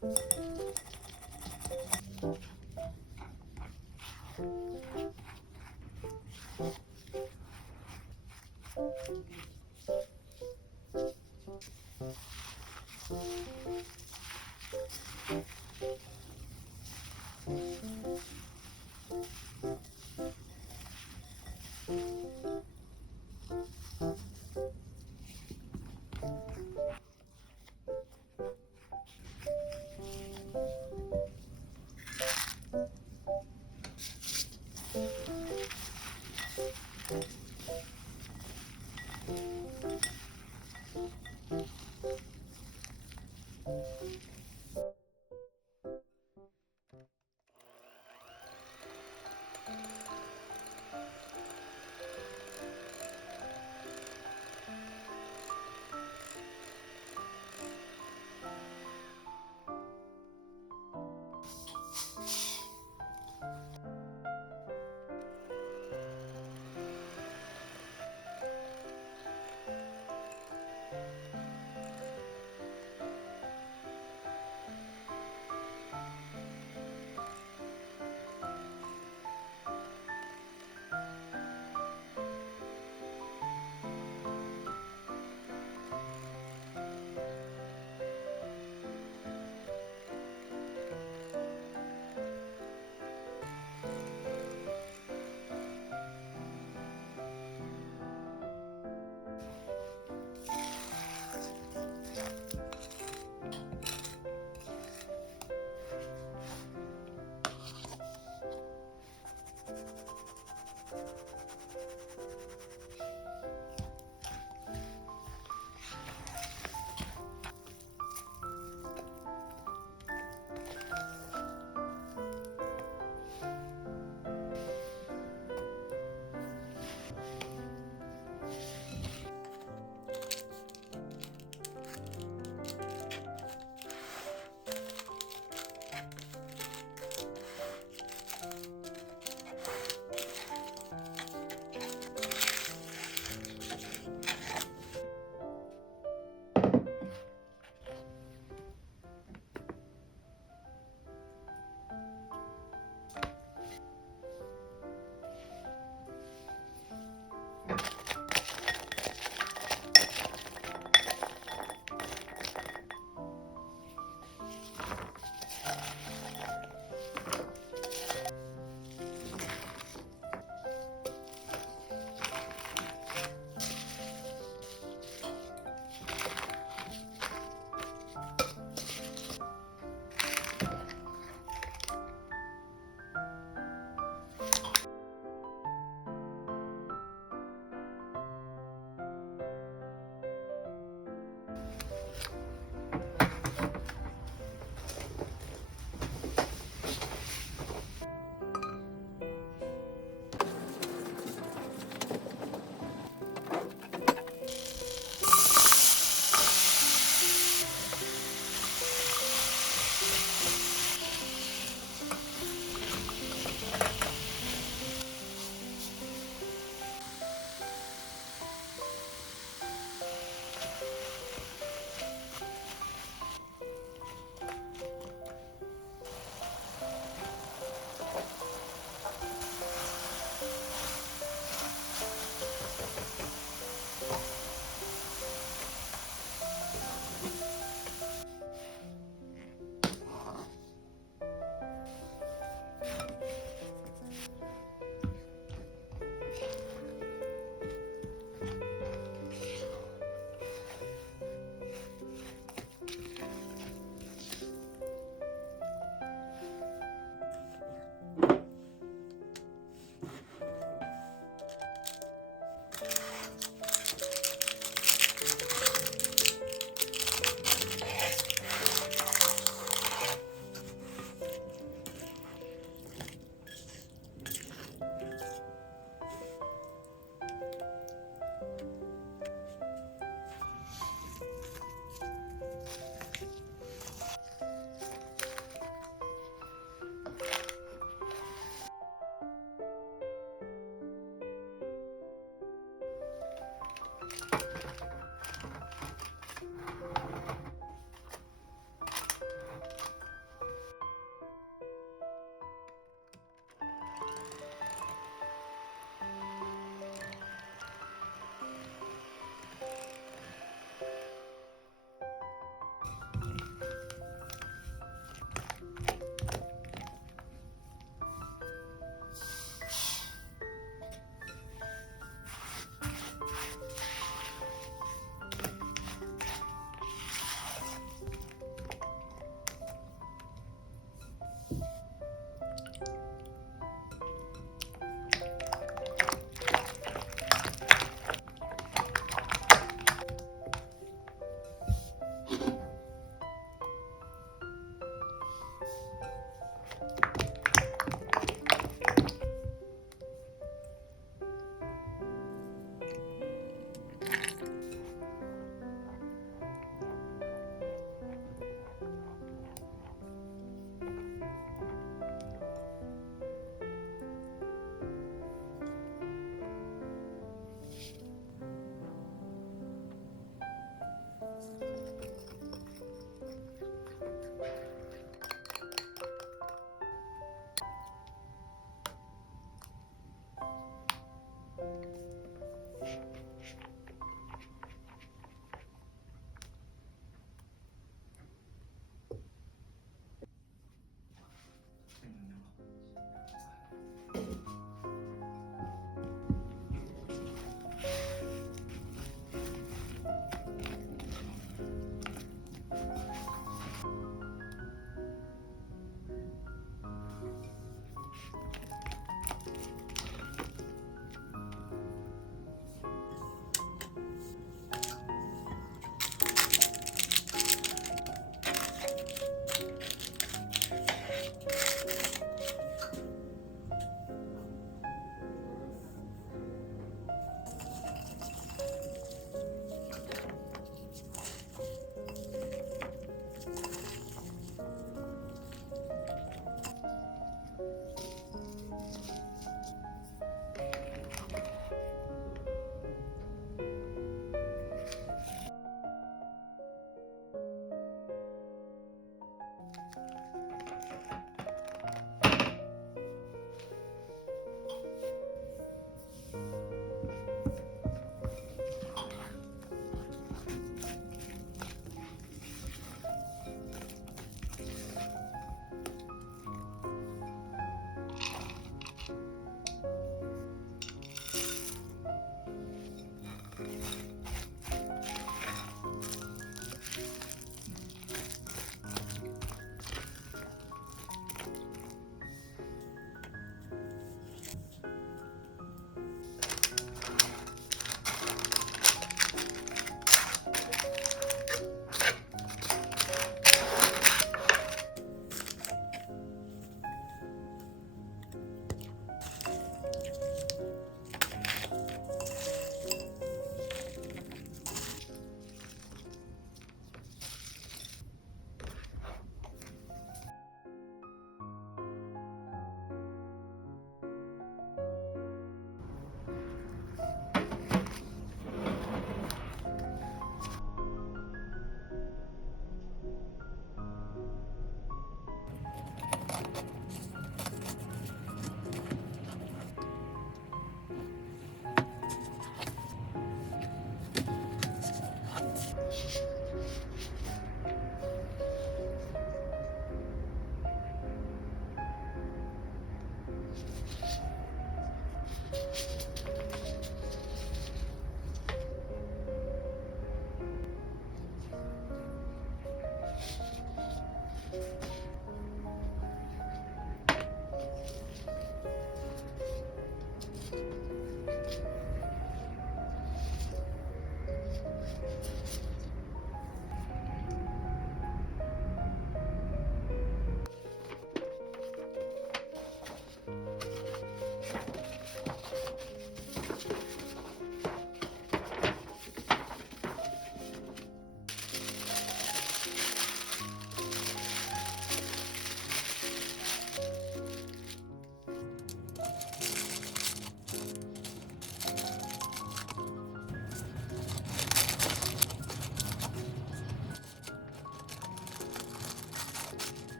Thank you.